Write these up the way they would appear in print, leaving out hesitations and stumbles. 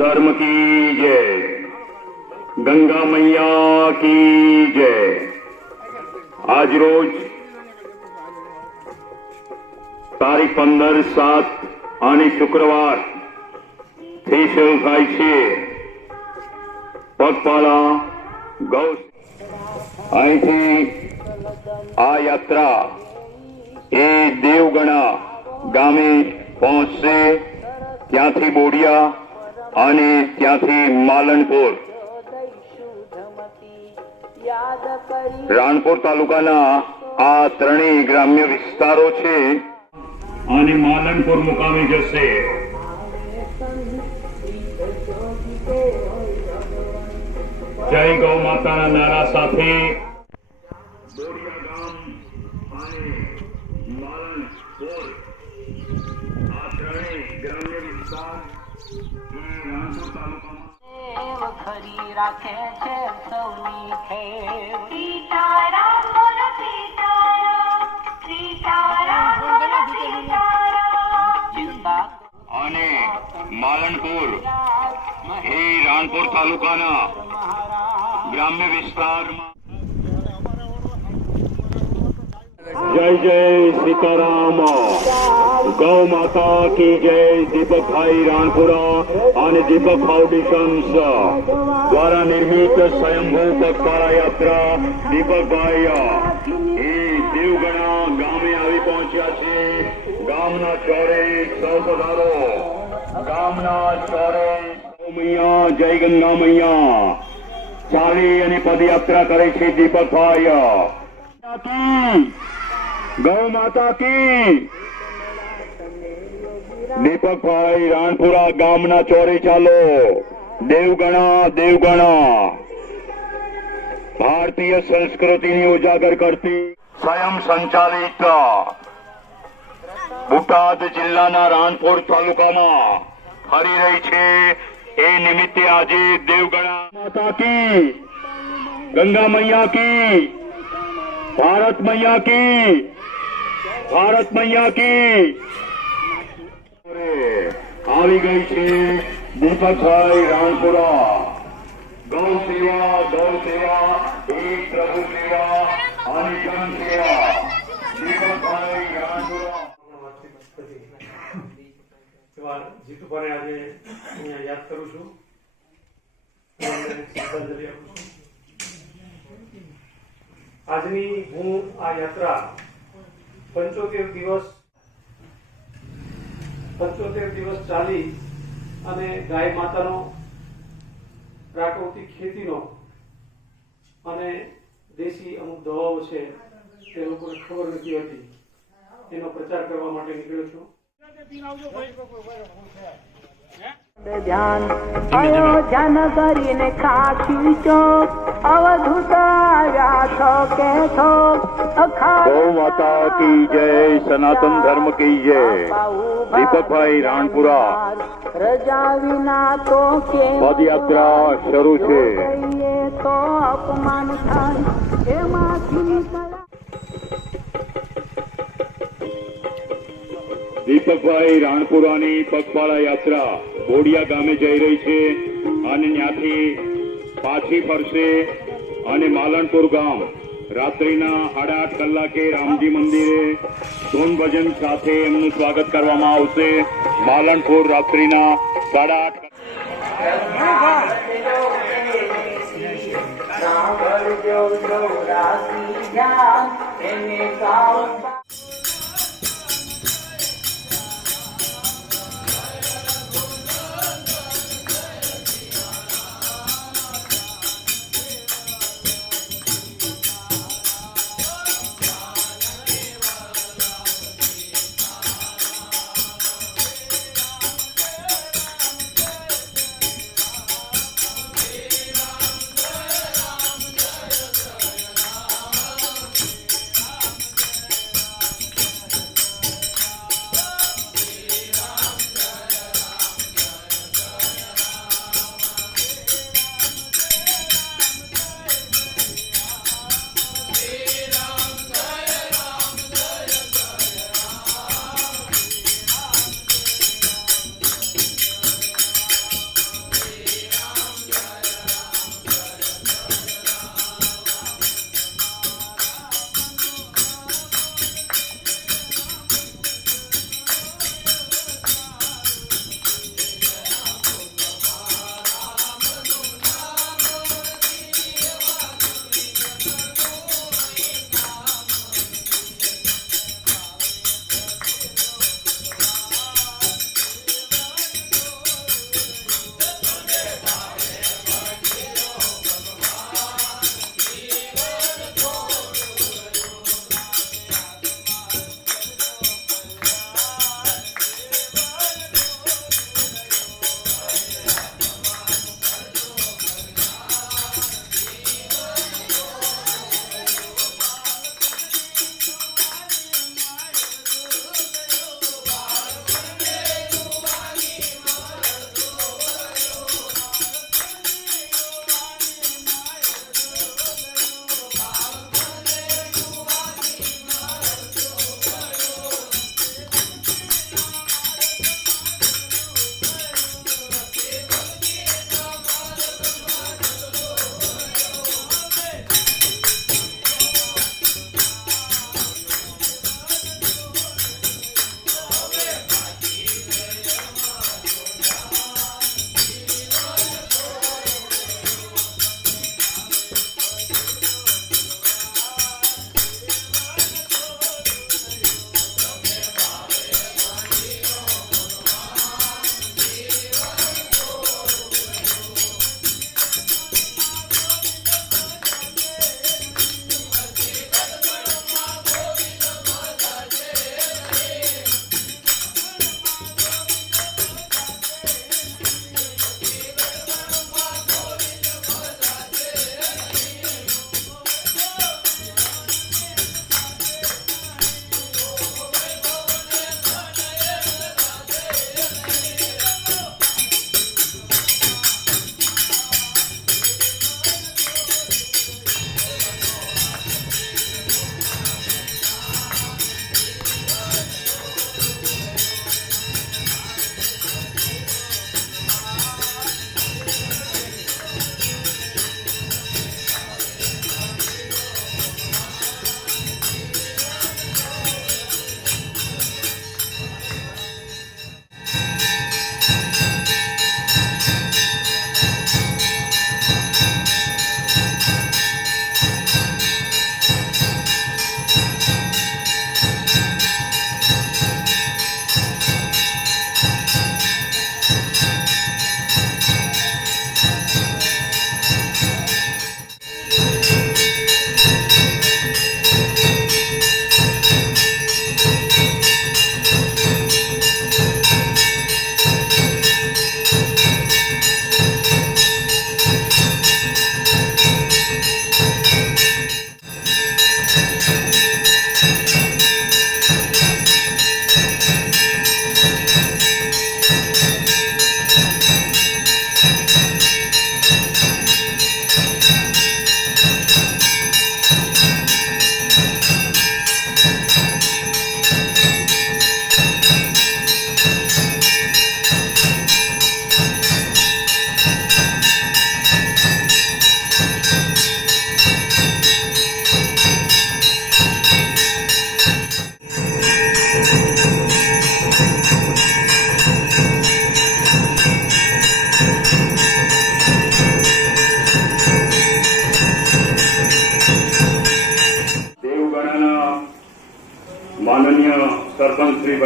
धर्म की जय, गंगा मैया की जय। आज रोज તારીખ 15/7 અને શુક્રવાર થી શરૂ થાય છે પગપાળા ગૌ અહીંથી આ યાત્રા એ દેવગણા ગામે પહોંચશે, ત્યાંથી બોડિયા અને ત્યાંથી માલણપુર। રાણપુર તાલુકાના આ ત્રણેય ગ્રામ્ય વિસ્તારો છે અને માલણપુર મુકામે જશે। જય ગૌ માતાના નારા સાથે બોડિયા ગામ અને માલણપુર આ ત્રણેય ગ્રામ્ય વિસ્તાર રાણપુર તાલુકામાં ખરી રાખે છે સૌની ખેવ। સીતારામ બોલો સીતારામ, સીતારામ બોલો સીતારામ। અને માલણપુર એ રાણપુર તાલુકાના ગ્રામ્ય વિસ્તારમાં जय जय सीताराम। गौ माता की जय। दीपक भाई राणपुरा અને દીપક ફાઉન્ડેશન્સ દ્વારા નિર્મિત સ્વયંભૂ પગપાળા યાત્રા દીપકભાઈ એ દેવગણા ગામે આવી પહોંચ્યા છે। ગામના ચોરે સૌ પધારો। ગામના ચોરે મૈયા જય ગંગા મૈયા ચાલી અને પદયાત્રા કરે છે દીપકભાઈ। गौ माता की दीपक भाई राणपुरा गामना चोरे चालो। देवगणा देवगणा भारतीय संस्कृति उजागर करती स्वयं संचालित बोटाद जिल्लाना राणपुर तालुकाना फरी रही छे। ए निमित्ते आजे देवगणा माता की, गंगा मैया की, भारत मैया की, भारत मैया की આવી ગઈ છે દીપકભાઈ રાણપુરા। ગૌ સેવા એક પ્રભુ સેવા અને જન સેવા। દીપકભાઈ રાણપુરા જીતુભાઈ આજે અહીંયા યાદ કરું છું, શ્રદ્ધાંજલિ આપું છું। આજની હું આ યાત્રા 75 દિવસ ચાલી અને ગાય માતાનો પ્રાકૃતિક ખેતીનો અને દેશી અમુક દવાઓ છે તે લોકોને ખબર નથી હતી એનો પ્રચાર કરવા માટે નીકળ્યો છું। ધ્યાન અયોધ્યા નગરીને ખાખી ચોક અવધૂત આવ્યા છો કે છો। गौ माता की जय, सनातन धर्म की जय। दीपक भाई राणपुरा रजा विना तो के पदयात्रा शुरू छे। तो अपमान थाय एमांथी निकळ्या। દીપકભાઈ રાણપુરાની પગપાળા યાત્રા બોડિયા ગામે જઈ રહી છે અને ત્યાંથી પાછી ફરશે અને માલણપુર ગામ રાત્રિના 8:30 કલાકે રામજી મંદિરે ધૂન ભજન સાથે એમનું સ્વાગત કરવામાં આવશે। માલણપુર રાત્રિના 8:30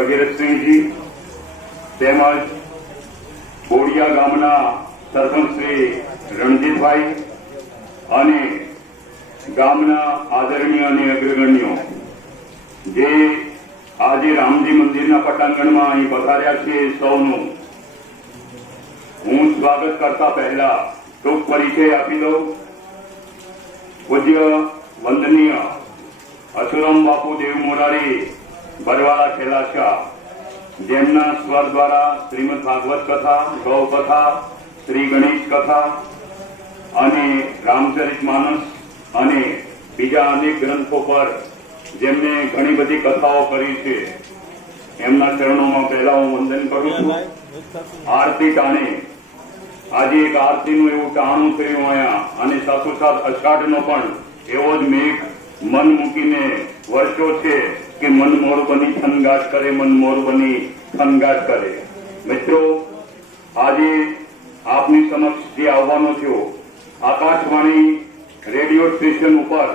ભગીરથસિંહજી તેમજ બોડિયા ગામના સરપંચ શ્રી રણજીતભાઈ અને ગામના આદરણીય અને અગ્રગણ્યો જે આજે રામજી મંદિરના પટાંગણમાં અહીં પધાર્યા છે સૌનું હું સ્વાગત કરતા પહેલા ટૂંક પરિચય આપી દઉં. પૂજ્ય વંદનીય અસુરમ બાપુ દેવ મોરારી બરવાળા ખેલાશા જેમના સ્વર દ્વારા શ્રીમદ ભાગવત કથા, ગૌ કથા, શ્રી ગણેશ કથા અને રામચરિત માનસ અને બીજા અનેક ગ્રંથો પર જેમને ઘણી બધી કથાઓ કરી છે એમના ચરણોમાં પહેલા હું વંદન કરું છું. આરતી ટાણે આજે એક આરતીનું એવું ટાણું થયું અહીંયા અને સાથોસાથ અષાઢનો પણ એવો જ મેઘ મન મૂકીને વર્ષો છે કે મન મોર બની થનગાટ કરે, મન મોર બની થનગાટ કરે. મિત્રો, આજે આપની સમક્ષ જે આવવાનો થયો આકાશવાણી રેડિયો સ્ટેશન ઉપર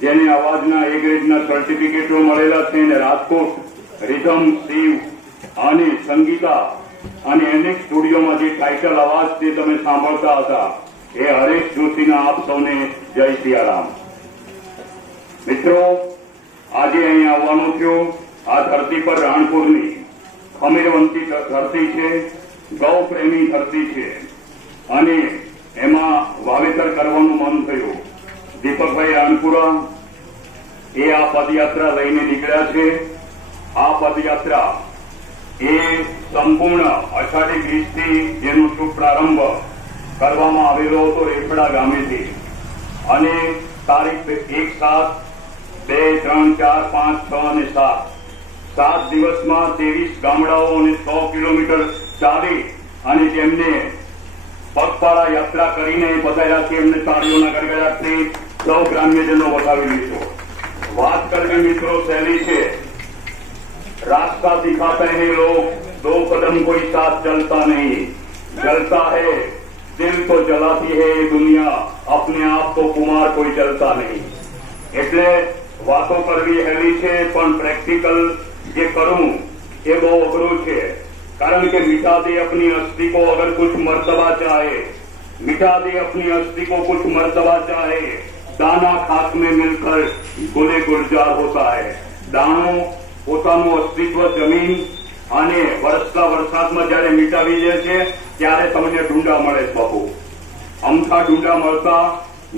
જેને અવાજના એ ગ્રેડના સર્ટિફિકેટો મળેલા છે અને રાજકોટ રિધમ, શિવ અને સંગીતા અને અનેક સ્ટુડિયોમાં જે ટાઇટલ અવાજ જે તમે સાંભળતા હતા એ હરેશ જોશીના આપ સૌને જય સિયારામ. મિત્રો, આજે અહીં આવવાનો થયો આ ધરતી પર રાણપુરની ખમીરવંતી ધરતી છે, ગૌ પ્રેમી ધરતી છે અને એમાં વાવેતર કરવાનું મન થયું. દીપકભાઈ રાણપુરા એ આ પદયાત્રા લઈને નીકળ્યા છે. આ પદયાત્રા એ સંપૂર્ણ અષાઢી બીજથી જેનો શુભ પ્રારંભ કરવામાં આવેલો હતો રેફડા ગામેથી અને તારીખ 1, 7, 2, 3, 4, 5, 6 અને 7 દિવસમાં 23 ગામડાઓ અને 100 કિલોમીટર ચાલી અને જેમને પગપાળા યાત્રા કરીને પધાર્યા છે એમને તાળીઓના ગડગડાટથી સૌ ગ્રામ્યજનો વધાવી લીધો. વાત કરવી મિત્રો સહેલી છે. रास्ता दिखाते हैं लोग, 2 कदम कोई साथ चलता नहीं, जलता है दिल तो जलाती है ये दुनिया, अपने आप तो कुमार कोई जलता नहीं. એટલે વાતો કરવી હેલી છે પણ પ્રેક્ટિકલ જે કરવું એ બહુ અઘરું છે. કારણ કે मिटा दे अपनी अस्थि को अगर कुछ मर्तबा चाहे, मिटा दे अपनी अस्थि को कुछ मर्तबा चाहे, दाना खाक में मिलकर गुले गुलजार होता है. दाणો પોતાનું અસ્તિત્વ જમીન અને વરસતા વરસાદમાં જયારે મીટાવી દે છે ત્યારે તમને ડુંડા મળે છે બાપુ. અમથા ડુંડા મળતા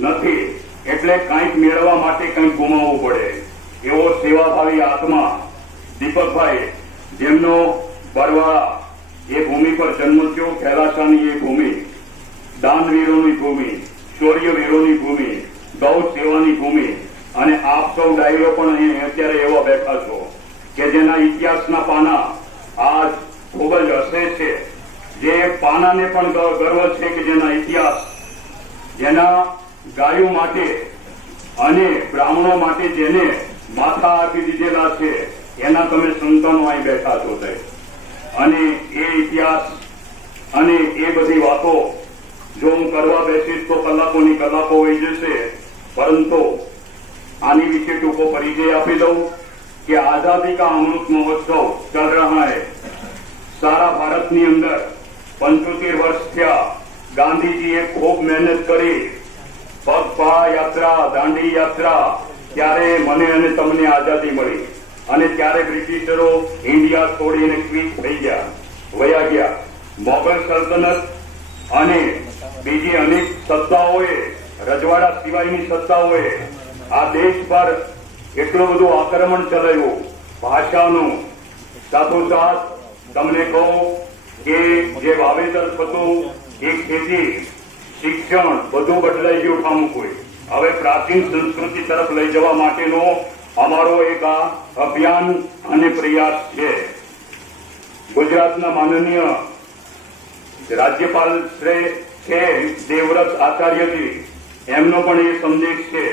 નથી એટલે કંઈક મેળવવા માટે કંઈક ગુમાવવું પડે. એવો સેવાભાવી આત્મા દીપકભાઈ જેમનો બરવાળા એ ભૂમિ પર જન્મ થયો, ખેલાશાની એ ભૂમિ, દાનવીરોની ભૂમિ, શૌર્યવીરોની ભૂમિ, ગૌ સેવાની ભૂમિ અને આપ સૌ ડાયરો પણ અહીં અત્યારે એવા બેઠા છો કે જેના ઇતિહાસના પાના આજ ખૂબ જ હસે છે. જે પાનાને પણ ગર્વ છે કે જેના ઇતિહાસ, જેના ગાયો માટે અને બ્રાહ્મણો માટે જેને માથા આપી દીધેલા છે એના તમે સંતાનો અહીં બેઠા છો અને એ ઇતિહાસ અને એ બધી વાતો જો હું કરવા બેસીશ તો કલાકોની કલાકો હોઈ જશે. પરંતુ આની વિશે ટૂંકો પરિચય આપી દઉં कि आजादी का अमृत महोत्सव चल रहा है. सारा भारतनी अंदर 75 वर्ष थया गांधी जी खूब मेहनत करी, पगपाळा यात्रा, दांडी यात्रा, त्यारे मने अने तमने आजादी मळी અને ત્યારે બ્રિટિશરો ઇન્ડિયા છોડીને ક્વિટ થઈ ગયા, વયા ગયા. મોગલ સલ્તનત અને બીજી અનેક સત્તાઓએ, રજવાડા સિવાયની સત્તાઓએ આ દેશ પર એટલું બધું આક્રમણ ચલાવ્યું ભાષાનું. સાથોસાથ તમને કહું કે જે વાવેતર થતું એ ખેતી, શિક્ષણ બધું બદલાઈ ગયું ઠામુકું. હવે પ્રાચીન સંસ્કૃતિ તરફ લઈ જવા માટેનો અમારો એક આ અભિયાન અને પ્રયાસ છે. ગુજરાતના માનનીય રાજ્યપાલ શ્રી છે દેવવ્રત આચાર્યજી, એમનો પણ એ સંદેશ છે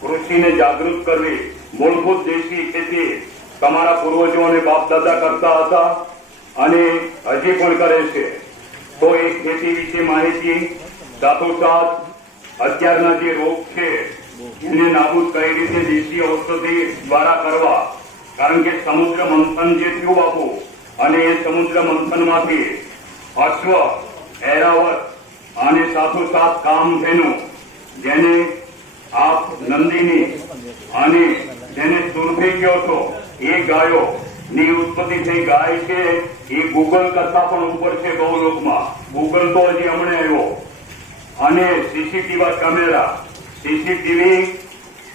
કૃષિને જાગૃત કરવી. મૂળભૂત દેશી ખેતી તમારા પૂર્વજો અને બાપ દાદા કરતા હતા અને હજી પણ કરે છે. તો એ ખેતી વિશે માહિતી, સાથોસાથ અત્યારના જે રોગ છે એને નાબૂદ કઈ રીતે દેશી ઔષધિ દ્વારા કરવા કારણ કે સમુદ્ર મંથન જે થયું બાપુ, અને એ સમુદ્ર મંથનમાંથી અશ્વ, ઐરાવત અને સાથોસાથ કામધેનુ, જેને આપ નંદિની અને જેને સુરભી કહો છો, એ ગાયો ની ઉત્પત્તિ થઈ. ગાય છે એ ગૂગલ કરતા પણ ઉપર છે ગૌલોકમાં. ગૂગલ તો હજી હમણાં આવ્યો. અને સીસીટીવી કેમેરા, સીસીટીવી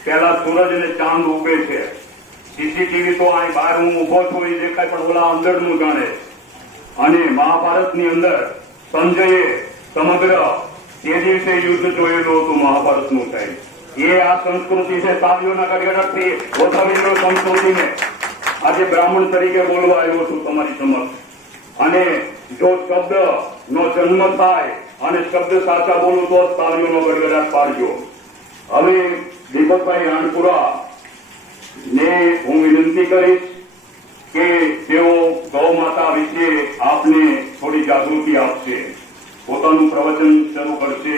પેલા સૂરજ અને ચાંદ ઉગે છે. સીસીટીવી તો અહીં બહાર હું ઉભો છું એ દેખાય, પણ ઓલા અંદરનું જાણે. અને મહાભારતની અંદર સંજયે સમગ્ર તે દિવસે યુદ્ધ જોયેલું હતું મહાભારતનું સાહેબ. એ આ સંસ્કૃતિ છે. તાલીઓના ગડગડાટથી વધાવી સંસ્કૃતિને આજે બ્રાહ્મણ તરીકે બોલવા આવ્યો છું તમારી સમક્ષ. અને જો શબ્દ નો જન્મ થાય અને શબ્દ સાચા બોલું તો તાલીઓનો ગડગડાટ પાડજો. હવે દીપકભાઈ રાણપુરા ને હું વિનંતી કરીશ કે તેઓ ગૌ માતા વિશે આપને થોડી જાગૃતિ આપશે. પોતાનું પ્રવચન શરૂ કરશે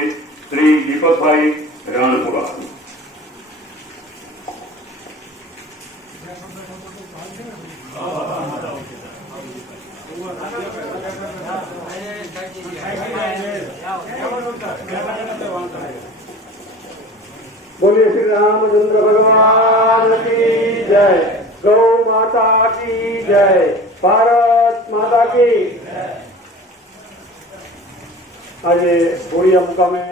શ્રી દીપકભાઈ રાણપુરા. बोलिए श्री रामचंद्र भगवान की जय, गौ माता की जय, भारत माता की. આજે બોરિયા મુકામે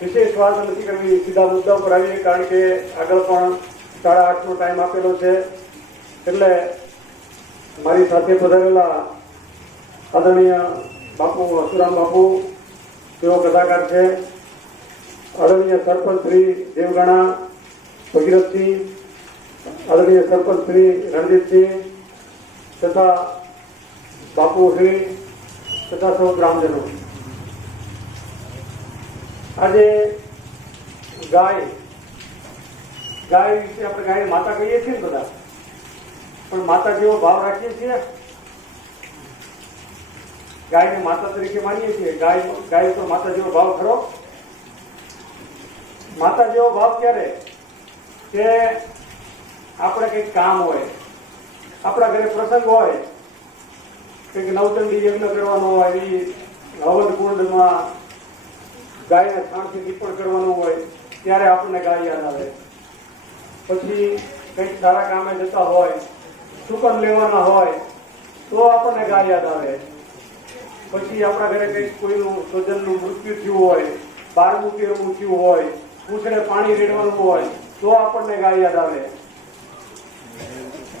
વિશેષ વાત નથી કરવી, સીધા મુદ્દા પર આવીએ, કારણ કે આગળ પણ 8:30 નો ટાઈમ આપેલો છે. એટલે મારી સાથે પધારેલા આદરણીય બાપુ હસુરામ બાપુ, તેઓ કથાકાર છે. આદરણીય સરપંચ શ્રી દેવગણા ભગીરથસિંહ, આદરણીય સરપંચ શ્રી રણજીતસિંહ તથા બાપુ શ્રી તથા સૌ ગ્રામજનો. આજે ગાય વિશે આપણે ગાય માતા કહીએ છીએ ને બધા, પણ માતા જેવો ભાવ રાખીએ છીએ. ગાયને માતા તરીકે માનીએ છીએ. ગાય તો માતા જેવો ભાવ ખરો? માતા જેવો ભાવ ક્યારે કે આપણે કંઈક કામ હોય, આપણા ઘરે પ્રસંગ હોય, કંઈક નવચંડી યજ્ઞ કરવાનો હોય, એ હવન કુંડમાં ગાયના છાણથી લીપણ કરવાનું હોય, ત્યારે આપણને ગાય યાદ આવે. પછી કંઈક સારા કામે જતા હોય, શુકન લેવાના હોય, તો આપણને ગાય યાદ આવે. પછી આપણા ઘરે કંઈક કોઈનું સ્વજનનું મૃત્યુ થયું હોય, 12મું 13મું થયું હોય, પૂછડે પાણી રેડવાનું હોય, તો આપણને ગાય યાદ આવે.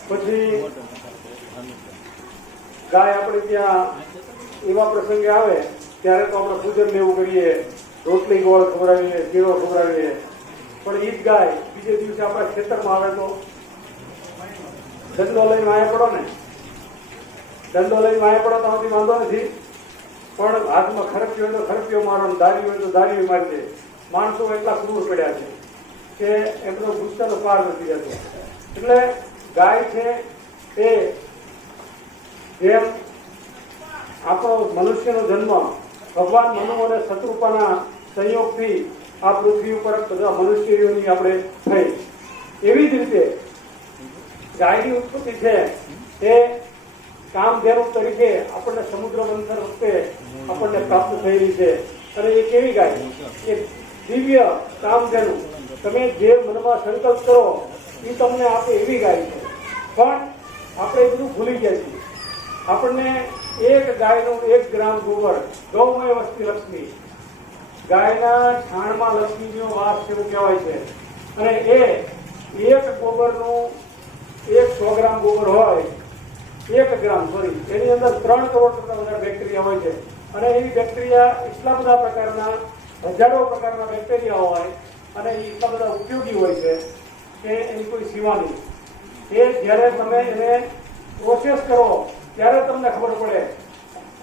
પછી ગાય આપણે ત્યાં એવા પ્રસંગે આવે ત્યારે તો આપણે પૂજન લેવું કરીએ, રોટલી ગોળ ખવડાવીએ, શીરો ખવડાવીએ. પણ એ જ ગાય બીજે દિવસે આપણા ખેતરમાં આવે તો દંડો લઈને વાયા પડો ને, દંડો લઈને વાયા પડો તો આમાંથી વાંધો નથી, પણ હાથમાં ખરપ્યો હોય તો ખરપ્યો મારો, દારી હોય તો દારી મારી દે. માણસો એટલા ક્રૂર પડ્યા છે કે એમનો ગુસ્સાનો પાર નથી જતો. એટલે ગાય છે એ જેમ આપણો મનુષ્યનો જન્મ ભગવાન મનુ અને શત્રુપાના સંયોગથી આ પૃથ્વી ઉપર બધા મનુષ્યોની આપણે થઈ, એવી જ રીતે ગાયની ઉત્પત્તિ છે એ કામધેનુ તરીકે આપણને સમુદ્ર મંથન વખતે આપણને પ્રાપ્ત થયેલી છે. અને એ કેવી ગાય? એ દિવ્ય કામધેનુ. તમે જે મનમાં સંકલ્પ કરો એ તમને આપે એવી ગાય છે. પણ આપણે બધું ભૂલી ગયા છીએ. આપણને એક ગાયનું 1 ગ્રામ ગોબર, ગૌમય વસ્તી લક્ષ્મી, ગાયના છાણમાં લક્ષ્મીનો વાસ છે એવું કહેવાય છે. અને એ એક ગોબરનું 100 ગ્રામ ગોબર હોય, 1 ગ્રામ એની અંદર 3 કરોડ કરતા વધારે બેક્ટેરિયા હોય છે. અને એવી બેક્ટેરિયા એટલા બધા પ્રકારના, હજારો પ્રકારના બેક્ટેરિયા હોય, અને એ એટલા બધા ઉપયોગી હોય છે કે એની કોઈ સીમા નહીં. એ જ્યારે તમે એને પ્રોસેસ કરો ત્યારે તમને ખબર પડે.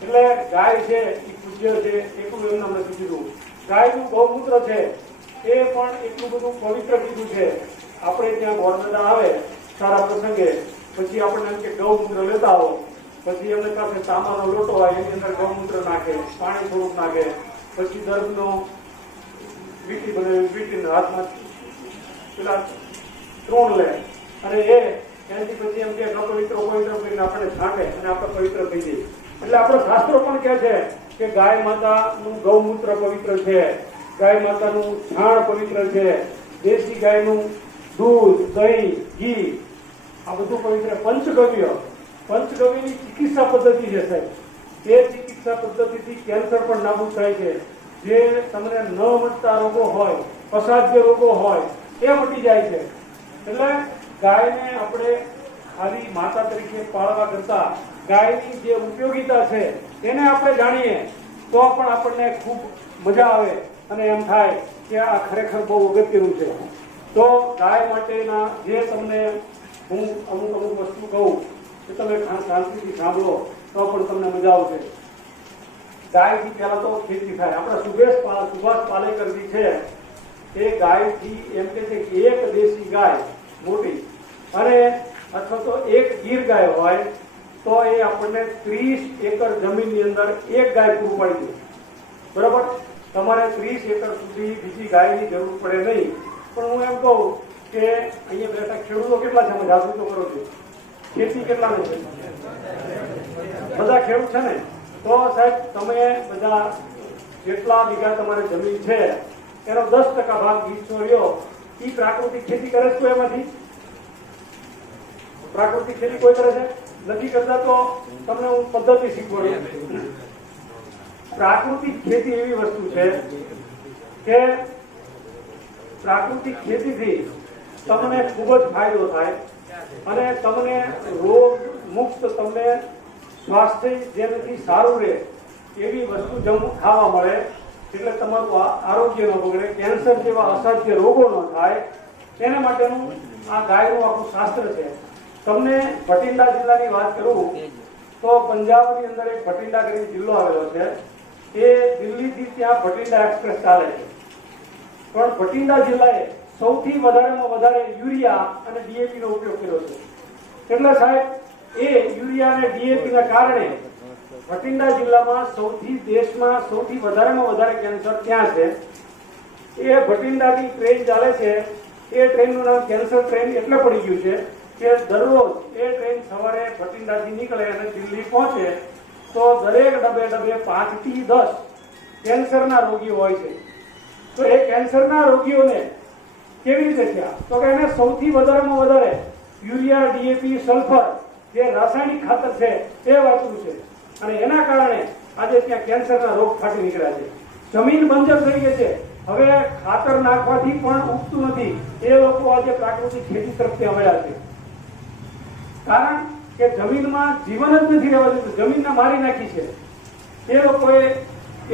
એટલે ગાય છે એ પૂજ્ય છે, એટલું એમને નથી કીધું. ગાયનું ગૌમૂત્ર છે એ પણ એટલું બધું પવિત્ર કીધું છે. આપણે ત્યાં ગોળદાદા આવે સારા પ્રસંગે, પછી આપણને એમ કે ગૌમૂત્ર લેતા આવો, પછી એમની પાસે તાંબાનો લોટો હોય, એની અંદર ગૌમૂત્ર નાખે, પાણી થોડુંક નાખે, પછી દર્દનો વીટી બનાવી, વીટીને હાથમાં પેલા તૃણ લે અને એનાથી પછી એમ કે અપવિત્ર કરીને આપણને છાંટે અને આપણે પવિત્ર થઈ જઈએ. એટલે આપણા શાસ્ત્રો પણ કહે છે કે ગાય માતાનું ગૌમૂત્ર પવિત્ર છે, ગાય માતાનું છાણ પવિત્ર છે, દેશી ગાયનું દૂધ, દહીં, ઘી આ બધું પવિત્ર. પંચગવ્યની ચિકિત્સા પદ્ધતિ છે સાહેબ, એ ચિકિત્સા પદ્ધતિથી કેન્સર પણ નાબૂદ થાય છે. જે તમને ન મટતા રોગો હોય, અસાધ્ય રોગો હોય એ મટી જાય છે. એટલે ગાયને આપણે ખાલી માતા તરીકે પાળવા કરતા ગાયની જે ઉપયોગિતા છે એને આપણે જાણીએ તો પણ આપણને ખૂબ મજા આવે અને એમ થાય કે આ ખરેખર બહુ અગત્યનું છે. તો ગાય માટેના જે તમને હું અમુક વસ્તુ કહું કે તમે શાંતિથી સાંભળો તો પણ તમને મજા આવશે. ગાયથી પહેલા તો ખેતી થાય. આપણા સુભાષ પાલેકરજી છે એ ગાયથી એમ કે છે કે એક દેશી ગાય મોટી અને અથવા તો એક ગીર ગાય હોય તો એ આપણને 30 એકર જમીનની અંદર એક ગાય પૂરું પાડી દે. બરાબર, તમારે 30 એકર સુધી બીજી ગાયની જરૂર પડે નહીં. પણ હું એમ કહું કે અહીંયા બેઠા ખેડૂતો કેટલા છે? જાગૃત તો કરો છો, ખેતી કેટલા છે? બધા ખેડૂત છે ને? તો સાહેબ તમે બધા જેટલા વીઘા તમારે જમીન છે એનો 10% ભાગ હિસ્સો રહ્યો એ પ્રાકૃતિક ખેતી કરે છે. એમાંથી પ્રાકૃતિક ખેતી કોઈ કરે છે નથી કરતા? તો તમને હું પદ્ધતિ શીખવાડું. પ્રાકૃતિક ખેતી એવી વસ્તુ છે કે પ્રાકૃતિક ખેતીથી તમને ખૂબ જ ફાયદો થાય અને તમને રોગ મુક્ત, તમને સ્વાસ્થ્ય જેનાથી સારું રહે એવી વસ્તુ ખાવા મળે એટલે તમારું આરોગ્ય ન બગડે, કેન્સર જેવા અસાધ્ય રોગો ન થાય. એના માટેનું આ ગાયનું આખું શાસ્ત્ર છે. તમને ભટિંડા જિલ્લાની વાત કરું તો પંજાબની અંદર એક ભટિંડા કરીને જિલ્લો આવેલો છે. એ દિલ્હીથી ત્યાં ભટિંડા એક્સપ્રેસ ચાલે છે. પણ ભટિંડા જિલ્લાએ સૌથી વધારેમાં વધારે યુરિયા અને ડીએપી નો ઉપયોગ કર્યો છે. એટલે સાહેબ એ યુરિયા અને ડીએપી ના કારણે ભટિંડા જિલ્લામાં દેશમાં સૌથી વધારેમાં વધારે કેન્સર ત્યાં છે. એ ભટિંડાની ટ્રેન ચાલે છે. એ ટ્રેનનું નામ કેન્સર ટ્રેન એટલે પડી ગયું છે કે દરરોજ એ ટ્રેન સવારે ભટિંડાથી નીકળે અને દિલ્હી પહોંચે તો દરેક ડબે 5 થી 10 કેન્સરના રોગીઓ હોય છે. તો એ કેન્સરના રોગીઓને કેવી રીતે થયા? તો કે એને સૌથી વધારેમાં વધારે યુરિયા, ડીએપી, સલ્ફર જે રાસાયણિક ખાતર છે એ વાપર્યું છે અને એના કારણે આજે ત્યાં કેન્સરના રોગ ફાટી નીકળ્યા છે. જમીન બંજર થઈ ગઈ છે. હવે ખાતર નાખવાથી પણ ઉગતું નથી. એ લોકો આજે પ્રાકૃતિક ખેતી તરફ વળ્યા છે. કારણ કે જમીનમાં જીવન જ નથી રહેવા દીધું, જમીનને મારી નાખી છે. એ લોકોએ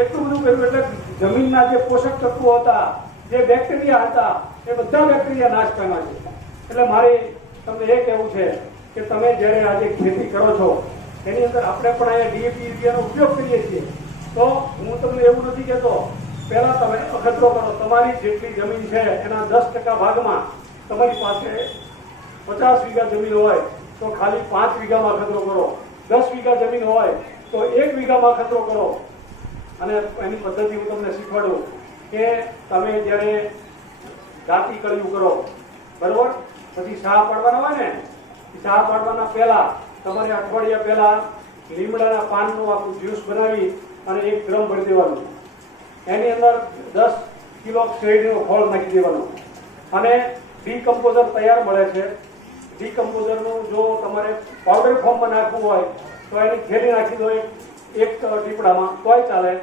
એટલું બધું કર્યું એટલે જમીનના જે પોષક તત્વો હતા, જે બેક્ટેરિયા હતા, એ બધા બેક્ટેરિયા નાશ પામ્યા છે. એટલે મારે તમને એ કહેવું છે કે તમે જ્યારે આજે ખેતી કરો છો એની અંદર આપણે પણ અહીંયા ડીએપી યુરિયાનો ઉપયોગ કરીએ છીએ. તો હું તમને એવું નથી કહેતો પહેલા તમે અખતરો કરો. તમારી જેટલી જમીન છે એના 10% ભાગમાં તમારી પાસે 50 વીઘા જમીન હોય તો ખાલી 5 વીઘામાં અખતરો કરો. 10 વીઘા જમીન હોય તો 1 વીઘામાં અખતરો કરો. અને એની પદ્ધતિ હું તમને શીખવાડું કે તમે જ્યારે જાતિ કળિયું કરો, બરોબર, પછી શાહ પાડવાના હોય ને, શાહ પાડવાના પહેલા તમારે અઠવાડિયા પહેલા લીમડાના પાનનું આખું જ્યુસ બનાવી અને 1 ડ્રમ ભરી દેવાનું. એની અંદર 10 કિલો શેરડીનો ખોળ નાખી દેવાનો અને ડીકમ્પોઝર તૈયાર મળે છે. ડીકમ્પોઝરનું જો તમારે પાવડર ફોર્મમાં નાખવું હોય તો એની થેલી નાખી દો એક ટીપડામાં તોય ચાલે.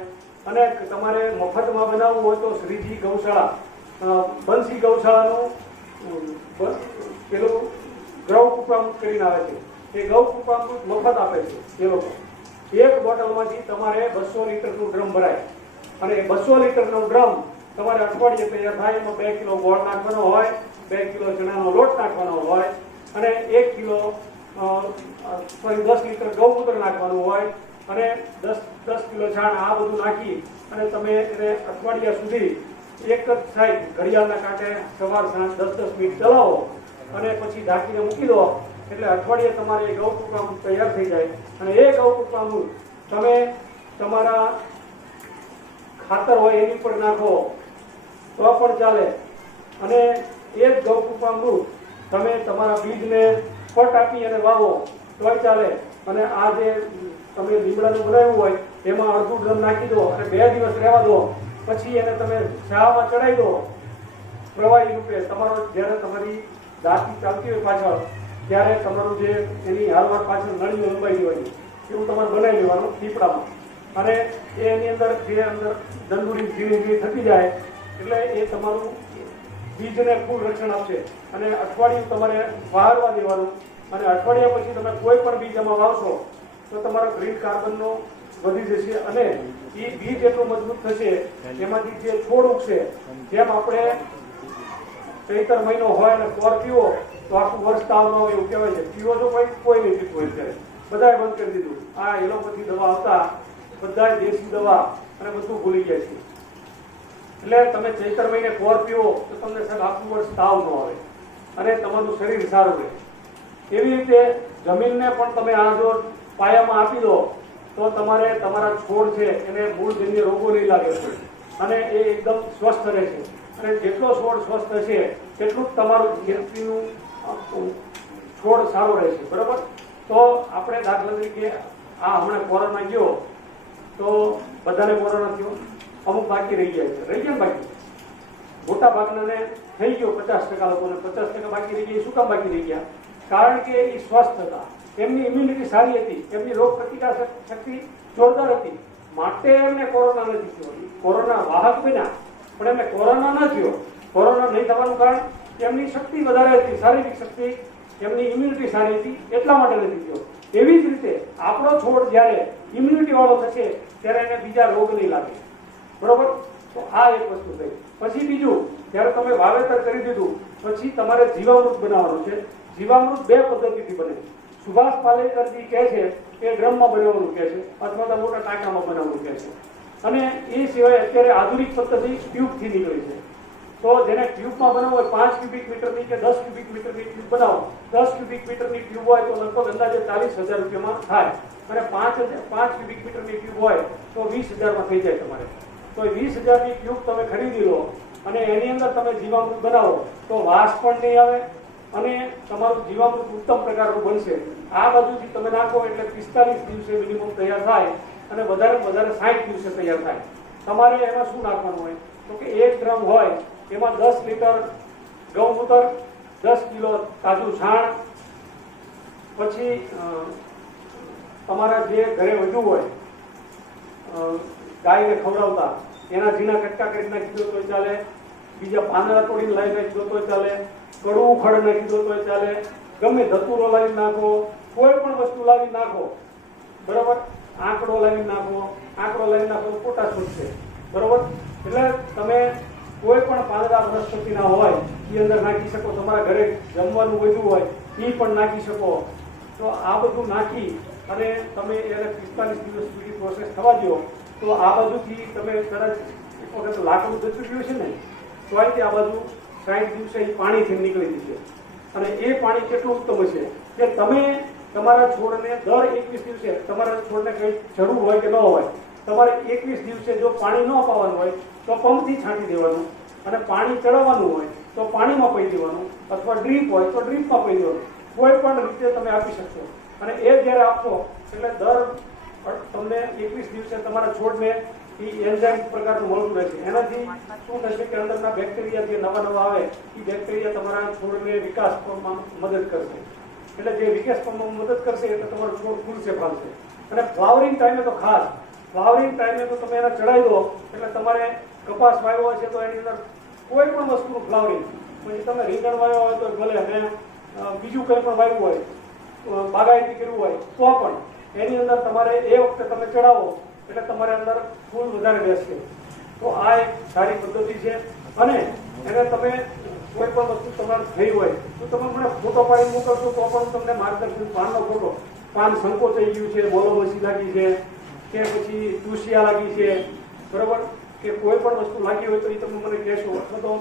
અને તમારે મફતમાં બનાવવું હોય તો શ્રીજી ગૌશાળા, બંસી ગૌશાળાનું પેલું ગૌ કૃપામૃત કરીને આવે છે. એ ગૌ કૃપામૃત મફત આપે છે એ લોકો. એક બોટલમાંથી તમારે 200 લીટરનું ડ્રમ ભરાય અને 200 લીટરનું ડ્રમ તમારે અઠવાડિયે તૈયાર થાય. એમાં 2 કિલો ગોળ નાખવાનો હોય, 2 કિલો ચણાનો લોટ નાખવાનો હોય અને 1 કિલો 10 લીટર ગૌમૂત્ર નાખવાનું હોય અને 10 કિલો છાણ. આ બધું નાખી અને તમે એને અઠવાડિયા સુધી એક જ સાઈડ ઘડિયાળના કાંઠે સવાર સાંજ 10-10 મિનિટ ચલાવો અને પછી ઢાંકીને મૂકી દો. એટલે અઠવાડિયે તમારે એ ગૌકૃપામૃત તૈયાર થઈ જાય અને એ ગૌકૃપામૃત તમે તમારા ખાતર હોય એની પર નાખો તો પણ ચાલે. અને એ જ ગૌકૃપામૃત તમે તમારા બીજને ફટ આપી અને વાવો તોય ચાલે. અને આ જે તમે લીમડાનું બનાવ્યું હોય એમાં અડધું ડ્રમ નાખી દો અને 2 દિવસ રહેવા દો. પછી એને તમે શામાં ચડાવી દો પ્રવાહી રૂપે. તમારો જ્યારે તમારી દાંતી ચાલતી હોય પાછળ ત્યારે તમારું જે એની હાલમાં પાછળ નળીઓ લંબાઈ હોય એવું તમારે બનાવી લેવાનું પીપળામાં. અને એની અંદર જે અંદર દંડુરી ઝીણી થતી જાય એટલે એ તમારું બીજને ફૂલ રક્ષણ આપશે. અને અઠવાડિયું તમારે બહારવા દેવાનું. અને અઠવાડિયા પછી તમે કોઈ પણ બીજ એમાં વાવશો તો તમારો ગ્રીન કાર્બનનો વધી જશે અને એ બીજ એટલું મજબૂત થશે એમાંથી જે છોડ ઉગશે. જેમ આપણે ચૈતર મહિનો હોય અને કોર પીવો તો આખું વર્ષ તાવ ન હોય એવું કહેવાય છે. પીવો તો કોઈ નહીં પીતું હોય ત્યારે બધાએ બંધ કરી દીધું. આ એલોપેથી દવા આવતા બધા દેશી દવા અને બધું ભૂલી ગયા છે. એટલે તમે ચૈતર મહિને કોર પીવો તો તમને સાહેબ આખું વર્ષ તાવ ન આવે અને તમારું શરીર સારું રહે. એવી રીતે જમીનને પણ તમે આ જો પાયામાં આપી દો તો તમારે તમારા છોડ છે એને મૂળજન્ય રોગો નહીં લાગે અને એ એકદમ સ્વસ્થ રહે છે. અને જેટલો છોડ સ્વસ્થ હશે તેટલું જ તમારું ખેતીનું છોડ સારો રહેશે. બરાબર. તો આપણે દાખલા તરીકે આ હમણાં કોરોના ગયો તો બધાને કોરોના થયો, અમુક બાકી રહી ગયા છે. રહી ગયા બાકી મોટા ભાગનાને થઈ ગયો 50% લોકોને, 50% બાકી રહી ગયા. શું કામ બાકી રહી ગયા? કારણ કે એ સ્વસ્થ હતા, એમની ઇમ્યુનિટી સારી હતી, એમની રોગ પ્રતિકાર શક્તિ જોરદાર હતી, માટે એમને કોરોના નથી થયો. કોરોના વાહક બન્યા પણ એમને કોરોના ન થયો. કોરોના નહીં થવાનું કારણ એમની શક્તિ વધારે હતી, શારીરિક શક્તિ, એમની ઇમ્યુનિટી સારી હતી, એટલા માટે નથી થયો. એવી જ રીતે આપણો છોડ જ્યારે ઇમ્યુનિટી વાળો થશે ત્યારે એને બીજા રોગ નહીં લાગે. બરોબર. તો આ એક વસ્તુ થઈ. પછી બીજું, જ્યારે તમે વાવેતર કરી દીધું પછી તમારે જીવામૃત બનાવવાનું છે. જીવામૃત 2 પદ્ધતિથી બને. સુભાષ પાલેકરજી કહે છે કે ડ્રમમાં બનાવવાનું કહે છે અથવા તો મોટા ટાંકામાં બનાવવાનું કહે છે. અને એ સિવાય અત્યારે આધુનિક પદ્ધતિ ટ્યુબથી નીકળી છે. તો જેને ટ્યુબમાં બનાવવું હોય 5 ક્યુબિક મીટરની કે 10 ક્યુબિક મીટરની ટ્યુબ બનાવો. 10 ક્યુબિક મીટરની ટ્યુબ હોય તો લગભગ અંદાજે 40,000 રૂપિયામાં થાય. અને 5 ક્યુબિક મીટરની ટ્યુબ હોય તો 20,000માં થઈ જાય તમારે. તો 20,000ની ટ્યુબ તમે ખરીદી લો અને એની અંદર તમે જીવામૃત બનાવો તો વાસ પણ નહીં આવે અને તમારું જીવામૃત ઉત્તમ પ્રકારનું બનશે. આ બાજુથી તમે નાખો એટલે 45 દિવસે મિનિમમ તૈયાર થાય અને વધારે 60 દિવસે તૈયાર થાય. તમારે એમાં શું નાખવાનું હોય તો કે 1 ડ્રમ હોય એમાં 10 લીટર ગૌમૂત્ર, 10 કિલો તાજું છાણ, પછી તમારા જે ઘરે વધુ હોય ગાયને ખવડાવતા એના ઝીણા કટકા કરી નાખી દો તોય ચાલે, બીજા પાંદડા તોડીને લાવી નાખી દો તોય ચાલે, કડવું ખડ નાખી દો તોય ચાલે, ગમે ધતુરો લાવી નાખો, કોઈ પણ વસ્તુ લાવી નાખો. બરોબર. આંકડો લાવી નાખો તો પોટાશ વધશે. બરોબર. એટલે તમે કોઈ પણ પાંદડા વનસ્પતિના હોય એ અંદર નાખી શકો. તમારા ઘરે જમવાનું વધ્યું હોય એ પણ નાખી શકો. તો આ બધું નાખી અને તમે એને 45 દિવસ સુધી પ્રોસેસ થવા દો. તો આ બાજુથી તમે તરત એક વખત લાકડું જતું ગયું છે ને તો આ બાજુ 60 દિવસે એ પાણીથી નીકળી જશે. અને એ પાણી કેટલું ઉત્તમ હશે કે તમે તમારા છોડને દર 21 દિવસે તમારા છોડને કઈ જરૂર હોય કે ન હોય તમારે 21 દિવસે જો પાણી ન અપાવવાનું હોય તો પંપથી છાંટી દેવાનું અને પાણી ચડાવવાનું હોય તો પાણીમાં પી દેવાનું અથવા ડ્રીપ હોય તો ડ્રીપમાં પી દેવાનું. કોઈ પણ રીતે તમે આપી શકશો. અને એ જ્યારે આપશો એટલે દર તમને 21 દિવસે તમારા છોડને એન્ઝાઇમ પ્રકારનું મળતું રહેશે. એનાથી શું થશે કે અંદરના બેક્ટેરિયા જે નવા આવે એ બેક્ટેરિયા તમારા છોડને વિકાસ કરવામાં મદદ કરશે. એટલે જે વિકાસ કરવામાં મદદ કરશે એટલે તમારો છોડ ફૂલશે, ફાલશે. અને ફ્લાવરિંગ ટાઈમે તો ખાસ, ફ્લાવરિંગ ટાઈમે તો તમે એને ચડાવી દો એટલે તમારે કપાસ વાવ્યો હશે તો એની અંદર કોઈ પણ વસ્તુનું ફ્લાવરિંગ, પછી તમે રીંગણ વાવ્યો હોય તો ભલે અને બીજું કંઈ પણ વાવ્યું હોય, બાગાયતી કર્યું હોય તો પણ એની અંદર તમારે એ વખતે તમે ચડાવો એટલે તમારે અંદર ફૂલ વધારે બેસશે. તો આ એક સારી પદ્ધતિ છે. અને એને તમે કોઈ પણ વસ્તુ તમારે થઈ હોય તો તમે મને ફોટો પાડી મોકલશો તો પણ તમને માર્ગદર્શન. પાનનો ફોટો, પાન સંકોચાઈ ગયું છે, બોલો મસી લાગી છે કે પછી તુસિયા લાગી છે, બરોબર, કે કોઈ પણ વસ્તુ લાગી હોય તો એ તમે મને કહેશો. અથવા તો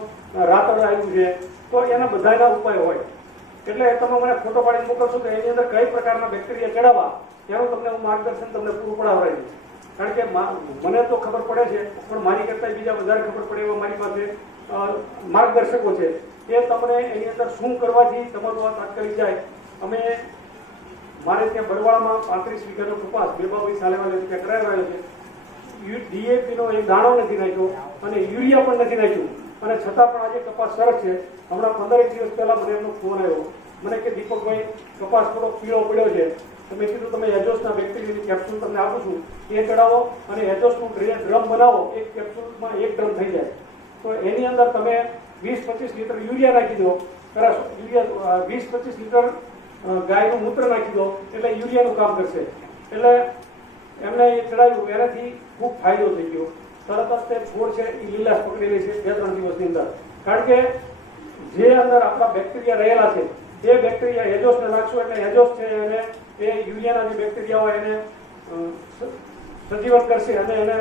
રાતળ આવ્યું છે તો એના બધાના ઉપાય હોય. એટલે તમે મને ફોટો પાડીને મોકલશો તો એની અંદર કઈ પ્રકારના બેક્ટેરિયા ચડાવવા એનું તમને હું માર્ગદર્શન તમને પૂરું પડાવડાવી દઈશ. કારણ કે મને તો ખબર પડે છે પણ મારી કરતા બીજા વધારે ખબર પડે એવા મારી પાસે માર્ગદર્શકો છે એ તમને એની અંદર શું કરવાથી તમારું આ તાત્કાલિક જાય. અમે મારે ત્યાં બરવાળામાં 35 વીઘાનો કપાસ બેબાભાઈ સાલેવાલે ત્યાં કરાવ્યો છે. DAP નો એક દાણો નથી નાખ્યો અને યુરિયા પણ નથી નાખ્યું, અને છતાં પણ આજે કપાસ સરસ છે. હમણાં 15 દિવસ પહેલા મને એમનો ફોન આવ્યો, મને કે દીપકભાઈ કપાસ થોડો પીળો પડ્યો છે, તો મેં કીધું તમે એજોસના બેક્ટેરિયાની કેપ્સ્યુલ તમને આપું છું, એ ચડાવો અને એજોસનું ડ્રમ બનાવો, એક કેપ્સ્યુલમાં 1 ડ્રમ થઈ જાય. તો એની અંદર તમે 20-25 લીટર યુરિયા નાખી દો, યુરિયા 20-25 લીટર ગાયનું મૂત્ર નાખી દો એટલે યુરિયાનું કામ કરશે. એટલે એમને એ ચડાવ્યું, એનાથી ખૂબ ફાયદો થઈ ગયો. તરત જ તે છોડ છે એ લીલાશ પકડી લે છે 2-3 દિવસની અંદર. કારણ કે જે અંદર આપણા બેક્ટેરિયા રહેલા છે એ બેક્ટેરિયા એજોસને નાખશો એટલે એજોસ છે એને એ યુરિયાના જે બેક્ટેરિયા હોય એને સજીવન કરશે અને એને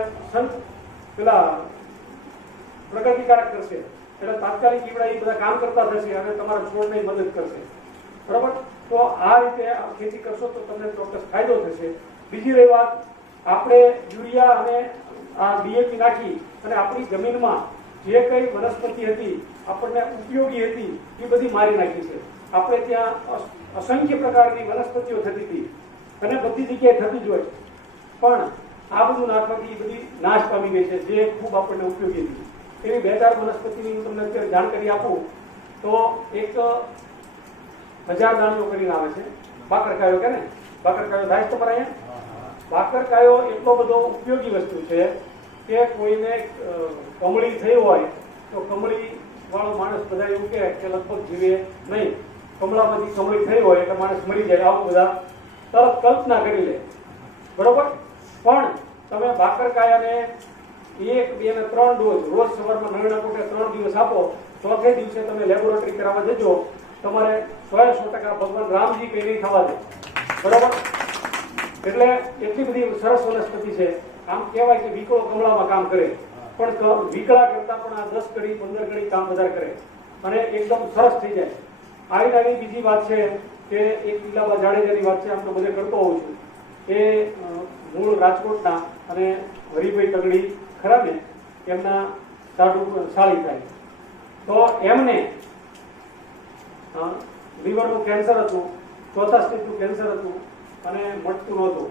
પેલા પ્રગતિકારક કરશે. એટલે તાત્કાલિક ઈવડા એ બધા કામ કરતા થશે અને તમારા છોડને મદદ કરશે. બરાબર? તો આ રીતે ખેતી કરશો તો તમને ચોક્કસ ફાયદો થશે. બીજી રહી વાત, આપણે યુરિયા અને આ DAP નાખી અને આપણી જમીનમાં જે કઈ વનસ્પતિ હતી આપણને ઉપયોગી હતી એ બધી મારી નાખી છે. આપણે ત્યાં અસંખ્ય પ્રકારની વનસ્પતિઓ થતી હતી અને બધી જગ્યાએ થતી જ હોય, પણ આ બધું નાખવાથી બધી નાશ પામી ગઈ છે જે ખૂબ આપણને ઉપયોગી હતી. એવી 2-4 વનસ્પતિની હું તમને અત્યારે જાણકારી આપું તો એક 1000 દાણીઓ કરીને આવે છે, બાકરકાયો કે ને, બાકરકાયો થાય છે તમારા અહીંયા? બાકરકાયો એટલો બધો ઉપયોગી વસ્તુ છે કે કોઈને કમળી થઈ હોય તો કમળી વાળો માણસ બધા એવું કહે કે લગભગ જીવે નહીં. કમળામાંથી કમળી થઈ હોય એટલે માણસ મરી જાય, આવું બધા તરત કલ્પના કરી લે. બરોબર? પણ તમે બાકરકાયાને 1, 2 અને 3 ડોઝ રોજ સવારમાં નળના કોટે 3 દિવસ આપો, ચોથે દિવસે તમે લેબોરેટરી કરાવવા જજો, તમારે 100% ભગવાન રામજી કઈ નહીં થવા દે. બરોબર? એટલે એટલી બધી સરસ વનસ્પતિ છે. આમ કહેવાય કે વિકળો કમળામાં કામ કરે, પણ વિકળા કરતા પણ આ 10 ઘડી 15 ઘડી કામ વધારે કરે અને એકદમ સરસ થઈ જાય. આવી નાની બીજી વાત છે કે એક લીલાબા જાડેજાની વાત છે, આમ તો બધે કરતો હોઉં છું. એ મૂળ રાજકોટના અને હરિભાઈ તગડી ખરા ને, એમના સાળી થાય. તો એમને લીવરનું કેન્સર હતું, 4થા સ્ટેજનું કેન્સર હતું અને મટતું નહોતું.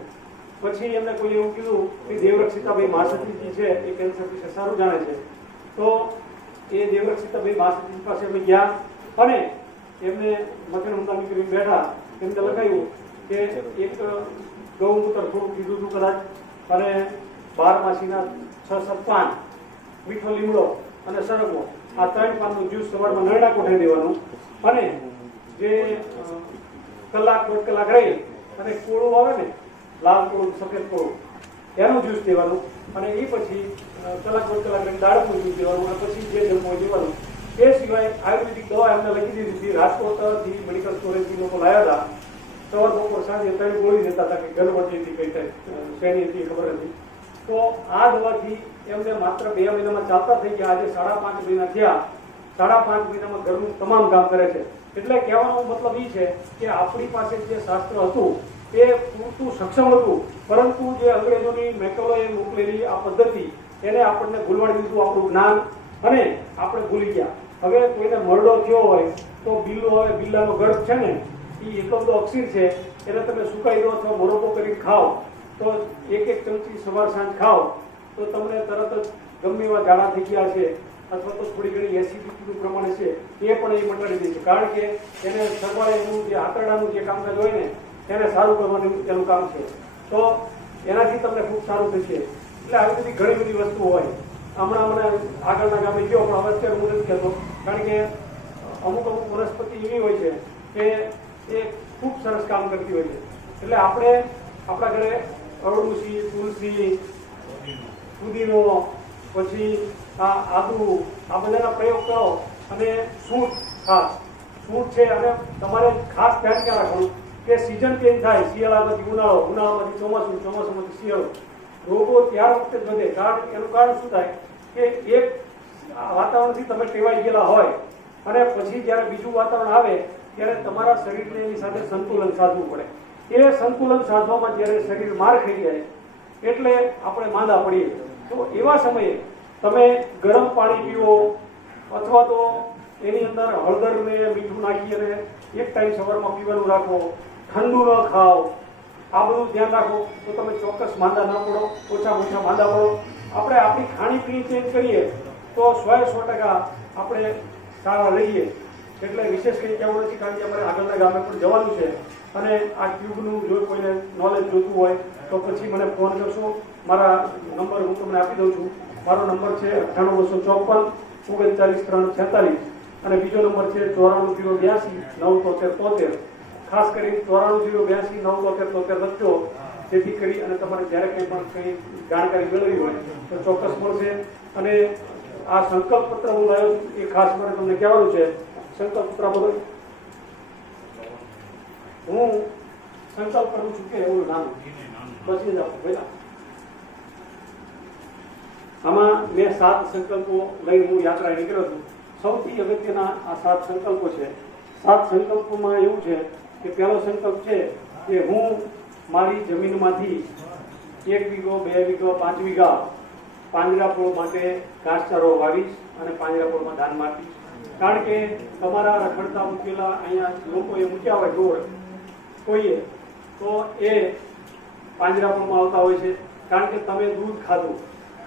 પછી એમને કોઈ એવું કીધું કે દેવરક્ષ સીતાભાઈ મહાસતીજી છે એ કેન્સર વિશે સારું જાણે છે, તો એ દેવરક્ષ સીતાભાઈ મહાસતીજી પાસે અમે ગયા અને એમને મથન ઉમદાની કરીને બેઠા. એમને લખાયું કે એક ગૌમૂત્ર થોડું કીધું હતું કદાચ, અને 12 6-7 પાન, મીઠો લીમડો અને સરગવો, આ 3 પાનનું જ્યુસ સવારમાં નળના કોઠે દેવાનું અને જે કલાક 1.5 કલાક રહી અને કોળું આવે ને, લાલ કોળું સફેદ કોળું, એનું જ્યુસ દેવાનું અને એ પછી કલાક 1.5 કલાક રહી દાળનું જ્યુસ દેવાનું અને પછી જે જમવું દેવાનું. એ સિવાય આયુર્વેદિક દવા એમને લખી દીધી હતી. રાજકોટથી મેડિકલ સ્ટોરેજથી લોકો લાવ્યા હતા. સવાર બપોર સાંજે 3 ગોળી દેતા હતા કે ગર્ભવતી હતી, કઈ શ્રેણી હતી ખબર નથી. તો આ દવાથી એમને માત્ર 2 મહિનામાં ચાલતા થઈ ગયા. આજે 5.5 મહિના થયા. 5.5 મહિનામાં ઘરનું તમામ કામ કરે છે. એટલે કહેવાનો મતલબ એ છે કે આપણી પાસે જે શાસ્ત્ર હતું એ પૂરતું સક્ષમ હતું, પરંતુ જે અંગ્રેજોની મેકલોએ મોકલેલી આ પદ્ધતિ એને આપણને ભૂલવાડી દીધું આપણું જ્ઞાન અને આપણે ભૂલી ગયા. હવે કોઈને મરડો થયો હોય તો બિલ્લો, હવે બિલ્લાનો ગર્ભ છે ને એ એટલો બધો અક્ષીર છે, એને તમે સુકાઈ દો અથવા મોરબો કરી ખાઓ તો 1-1 ચમચી સવાર સાંજ ખાઓ તો તમને તરત જ ગમે એવા ઝાડા થઈ ગયા છે અથવા તો થોડી ઘણી એસિડિટીનું પ્રમાણ છે એ પણ એ મટાડી દે છે. કારણ કે એને સવારે એનું જે આંતરડાનું જે કામકાજ હોય ને એને સારું કરવાનું એનું કામ છે, તો એનાથી તમને ખૂબ સારું થશે. એટલે આવી બધી ઘણી બધી વસ્તુ હોય. હમણાં આગળના ગામે ગયો પણ હવે અત્યારે હું નથી કહેતો, કારણ કે અમુક વનસ્પતિ એવી હોય છે કે એ ખૂબ સરસ કામ કરતી હોય છે. એટલે આપણે આપણા ઘરે અરડુસી, તુલસી, પુદીનો, પછી આ આદુ, આ બધાના પ્રયોગ કરો અને સૂંઠ, ખાસ સૂંઠ છે. અને તમારે ખાસ ધ્યાન ક્યાં રાખવાનું કે સિઝન ચેન્જ થાય, શિયાળામાંથી ઉનાળો, ઉનાળામાંથી ચોમાસું, ચોમાસામાંથી શિયાળો, રોગો ત્યાર વખતે જ વધે. એનું કારણ શું થાય કે એક વાતાવરણથી તમે ટેવાઈ ગયેલા હોય અને પછી જ્યારે બીજું વાતાવરણ આવે ત્યારે તમારા શરીરને એની સાથે સંતુલન સાધવું પડે. એ સંતુલન સાધવામાં જ્યારે શરીર માર ખાઈ જાય એટલે આપણે માંદા પડીએ. તો એવા સમયે તમે ગરમ પાણી પીવો અથવા તો એની અંદર હળદર ને મીઠું નાખી અને એક ટાઈમ સવારમાં પીવાનું રાખો, ઠંડુ ન ખાઓ, આ બધું ધ્યાન રાખો તો તમે ચોક્કસ માંદા ન પડો, ઓછામાં ઓછા માંદા પડો. આપણે આપણી ખાણીપીણી ચેન્જ કરીએ તો 100% આપણે સારા રહીએ. એટલે વિશેષ કંઈ કહેવું નથી, કારણ કે અમારે આગળના ગામે પણ જવાનું છે અને આ ટ્યુબનું જો કોઈને નોલેજ જોતું હોય તો પછી મને ફોન કરશો. મારા નંબર હું તમને આપી દઉં છું. મારો નંબર છે 98 254 39 346 અને બીજો નંબર છે 94 082 973 ખાસ કરી 94 082 973 લખજો, જેથી કરી અને તમારે જ્યારે કંઈ પણ કંઈ જાણકારી મેળવી હોય તો ચોક્કસ મળશે. અને આ સંકલ્પ પત્ર હું લાવ્યો છું એ ખાસ મારે તમને કહેવાનું છે. સંકલ્પ પત્ર બધું હું સંકલ્પ કરું છું કે એવું નાનું પછી જ આપું પહેલા. આમાં મેં 7 સંકલ્પો લઈને હું યાત્રા નીકળ્યો છું. સૌથી અગત્યના આ 7 સંકલ્પો છે. 7 સંકલ્પોમાં એવું છે કે પહેલો સંકલ્પ છે કે હું મારી જમીનમાંથી 1 વીઘો 2 વીઘો 5 વીઘા પાંજરાપોળ માટે ઘાસચારો વાવીશ અને પાંજરાપોળમાં દાન આપીશ. કારણ કે તમારા રખડતા મૂકેલા અહીંયા લોકોએ મૂક્યા હોય ઢોર કોઈએ તો એ પાંજરાપોળમાં આવતા હોય છે, કારણ કે તમે દૂધ ખાધું,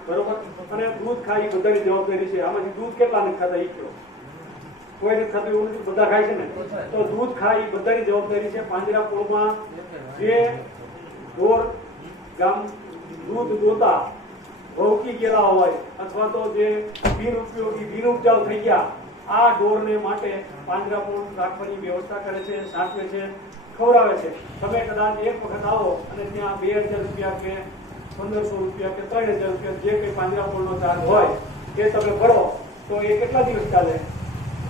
બરોબર, અને દૂધ ખાઈ બધાની જવાબદારી છે. આમાંથી દૂધ કેટલા નથી ખાતા એ કહો? કોઈ નથી ખાતું એવું નથી, બધા ખાય છે ને. તો દૂધ ખાઈ બધાની જવાબદારી છે. પાંજરાપોળમાં જે ઢોર ગામ દૂધ દોતા ભોગી ગયેલા હોય અથવા તો જે બિનઉપયોગી બિનઉપજાઉ થઈ ગયા, આ ઢોરને માટે પાંજરાપોળ રાખવાની વ્યવસ્થા કરે છે, સાચવે છે, ખવડાવે છે. તમે કદાચ એક વખત આવો અને ત્યાં 2000 રૂપિયા કે 1500 રૂપિયા કે 3000 રૂપિયા જે કંઈ પાંજરાપોળનો ચાર્જ હોય એ તમે ભરો તો એ કેટલા દિવસ ચાલે?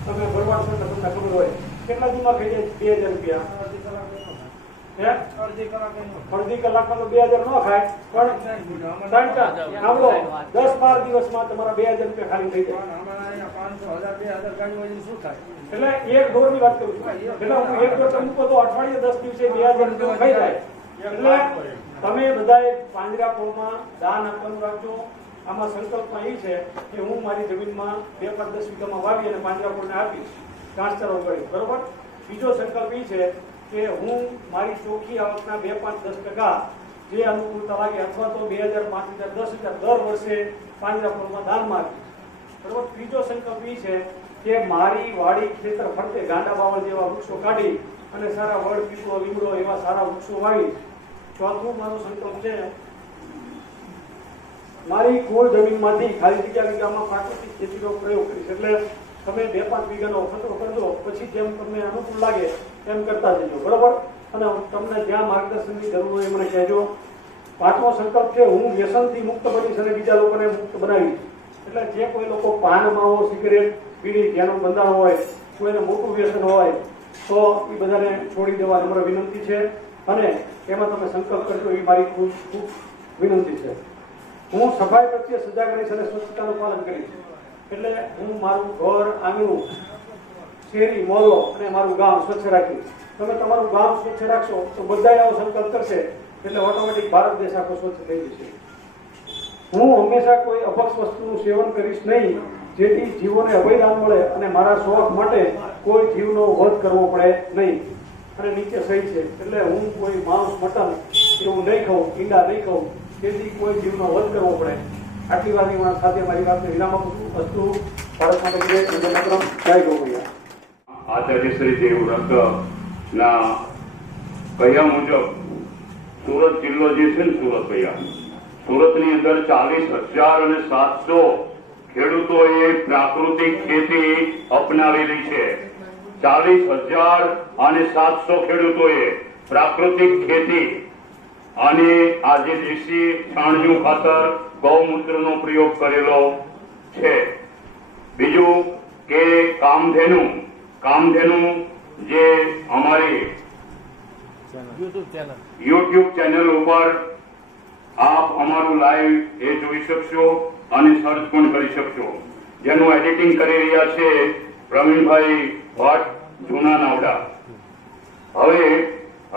તમે ભરવા છો તો તમને ખબર હોય કેટલા દિવસમાં થઈ જાય 2000 રૂપિયા? અડધી કલાકમાં તો 2000 ન ખાય, પણ 10-12 દિવસમાં તમારા 2000 રૂપિયા ખાલી થઈ જાય. એટલે એક ઢોરની વાત કરું છું. એટલે હું એક ઢોર મૂકો તો અઠવાડિયે 10 દિવસે 2000 રૂપિયા થઈ જાય. એટલે તમે બધાએ પાંજરાપોળમાં દાન આપવાનું રાખજો. આમાં સંકલ્પમાં એ છે કે હું મારી જમીનમાં 2-10 વીઘામાં વાવી અને પાંજરાપોળને આપીશ, ઘાસચારો ઉગાડી, બરોબર. બીજો સંકલ્પ એ છે કે હું મારી ચોખ્ખી આવકના 2-5-10% જે અનુકૂળતા લાગે અથવા તો 2000, 5000, 10,000 દર વર્ષે પાંજરાપોળમાં દાનમાં આપીશ, બરોબર. ત્રીજો સંકલ્પ એ છે કે મારી વાડી ખેતર ફરતે ગાંડા બાવળ જેવા વૃક્ષો કાઢી અને સારા વડ, પીપળો, લીમડો એવા સારા વૃક્ષો વાવીશ. ચોથું મારો સંકલ્પ છે મારી કુલ જમીનમાંથી ખાલી જગ્યા વીઘામાં પ્રાકૃતિક ખેતીનો પ્રયોગ કરીશ. એટલે તમે 2-5 વીઘાનો ખતરો કરજો, પછી જેમ તમને અનુકૂળ લાગે એમ કરતા જજો, બરોબર. અને તમને જ્યાં માર્ગદર્શનની જરૂર હોય એ મને કહેજો. પાંચમો સંકલ્પ છે હું વ્યસનથી મુક્ત બનીશ અને બીજા લોકોને મુક્ત બનાવીશ. એટલે જે કોઈ લોકો પાન, માવો, સિગરેટ, બીડી, જેનું બંધાણ હોય, કોઈને મોટું વ્યસન હોય તો એ બધાને છોડી દેવા નમ્ર વિનંતી છે. અને એમાં તમે સંકલ્પ કરજો એ મારી ખૂબ ખૂબ વિનંતી છે. હું સફાઈ પ્રત્યે સજાગ રહીશ અને સ્વચ્છતાનું પાલન કરીશ. એટલે હું મારું ઘર, આંગણું, શેરી, મોહલ્લો અને મારું ગામ સ્વચ્છ રાખીશ. તમે તમારું ગામ સ્વચ્છ રાખશો તો બધા આવો સંકલ્પ કરશે એટલે ઓટોમેટિક ભારત દેશ આખો સ્વચ્છ થઈ જશે. હું હંમેશા કોઈ અપક્ષ વસ્તુનું સેવન કરીશ નહીં, જેથી જીવોને અભયદાન મળે અને મારા શોખ માટે કોઈ જીવનો વધ કરવો પડે નહીં. અને નીચે સહી છે એટલે હું કોઈ માંસ, મટન એવું નહીં ખાઉં, ઈંડા નહીં ખાઉં, જેથી કોઈ જીવનો વધ કરવો પડે. આટલી વાતની હું સાથે મારી વાતને વિરામ આપું છું. અસ્તુ ભારત માતા કી જય. જય ગોપૈયા. આચાર્ય શ્રી દેવવ્રતના કહ્યા મુજબ સુરત જિલ્લો જે છે ને, સુરત ભૈયા, સુરતની અંદર 40,700 ખેડૂતોએ પ્રાકૃતિક ખેતી અપનાવેલી છે. 40,700 ખેડૂતોએ પ્રાકૃતિક ખેતી અને આજે દેશી છાણિયું ખાતર, ગૌમૂત્રનો પ્રયોગ કરેલો છે. બીજું કે કામધેનુ જે અમારી યુટ્યુબ ચેનલ ઉપર આપ અમારું લાઈવ એ જોઈ શકશો અને સર્ચ પણ કરી શકશો. જેનું એડિટિંગ કરી રહ્યા છે પ્રવીણભાઈ ભટ્ટ, જૂના નાવડા. હવે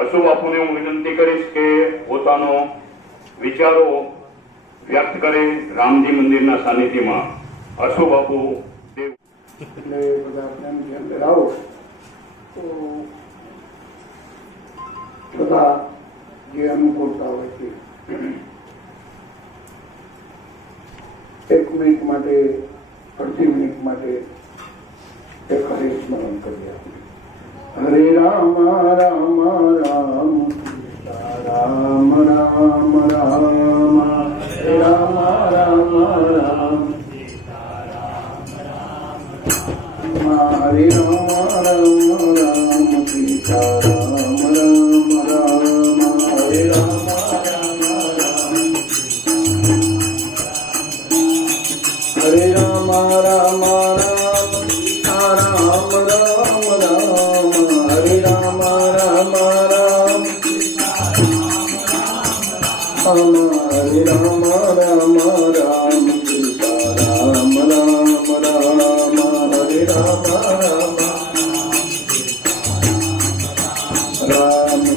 અશુ બાપુને હું વિનંતી કરીશ કે પોતાનો વિચારો વ્યક્ત કરે રામજી મંદિરના સાનિધ્યમાં. અશુ બાપુ દેવ. એટલે બધા પ્રેમથી અંદર આવો તો છતાં જે અનુકૂળતા હોય છે 1 મિનિટ માટે અડધી મિનિટ માટે એક હરે સ્મરણ કરીએ આપણે. હરે રામ રામ રામ રામ રામ રામ હરે રામ રામ રામ હરે રામ રામ રામ સીતા રામ રામ રામ હરે રામ રામ રામ હરે રામ રામ રામ સીતા રામ રામ રામ હરે રામ રામ રામ હરે રામ રામ રામ સીતા રામ રામ રામ હરે રામ રામ રામ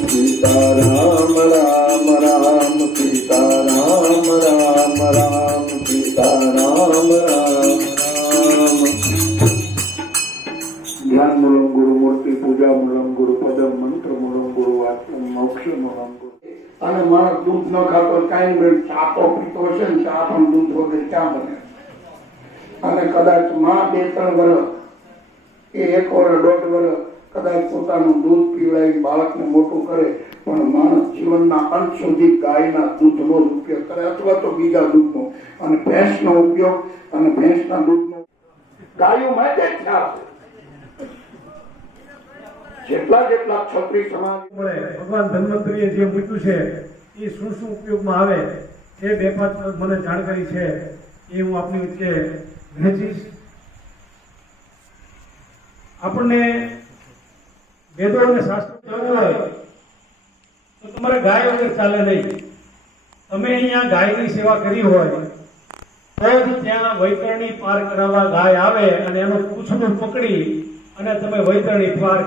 સીતા રામ રામ રામ સીતા રામ રામ રામ સીતા રામ રામ રામ. ધ્યાન મૂલમ ગુરુ મૂર્તિ પૂજા મૂલમ ગુરુ પદમ મંત્ર મૂલમ ગુરુ વાક્યમ મોક્ષ મૂલમ ગુરુ. અને માણસ દૂધ ન ખાતો કાંઈ નહીં, ચા તો પીતો હશે ને, ચા પણ દૂધ વગર ચા બને. અને કદાચ માં 2-3 વર્ષ કે 1 વર્ષ 1.5 વર્ષ કદાચ પોતાનું દૂધ પીવડાવી બાળકને મોટું કરે, પણ માણસ જીવનના અંત સુધી ગાયના દૂધનો જ ઉપયોગ કરે અથવા તો બીજા દૂધનો. અને ભેંસનો ઉપયોગ અને ભેંસના દૂધનો ગાયો માટે જ ખ્યાલ છે. જેટલા ક્ષત્રિય સમાજ ભગવાન ધન્વંતરીએ જે મૂક્યું છે એ શું શું ઉપયોગમાં આવે એ 2-5 મને જાણકારી છે, એ હું આપની વચ્ચે વહેંચીશ. આપણને વેદો અને શાસ્ત્રો ચાલવું હોય તો તમારે ગાય વગર ચાલે નહીં. તમે અહીંયા ગાયની સેવા કરી હોય તો જ ત્યાં વૈતરણી પાર કરાવવા ગાય આવે અને એનો પૂંછડું પકડી અને તમે વૈતરણી પાર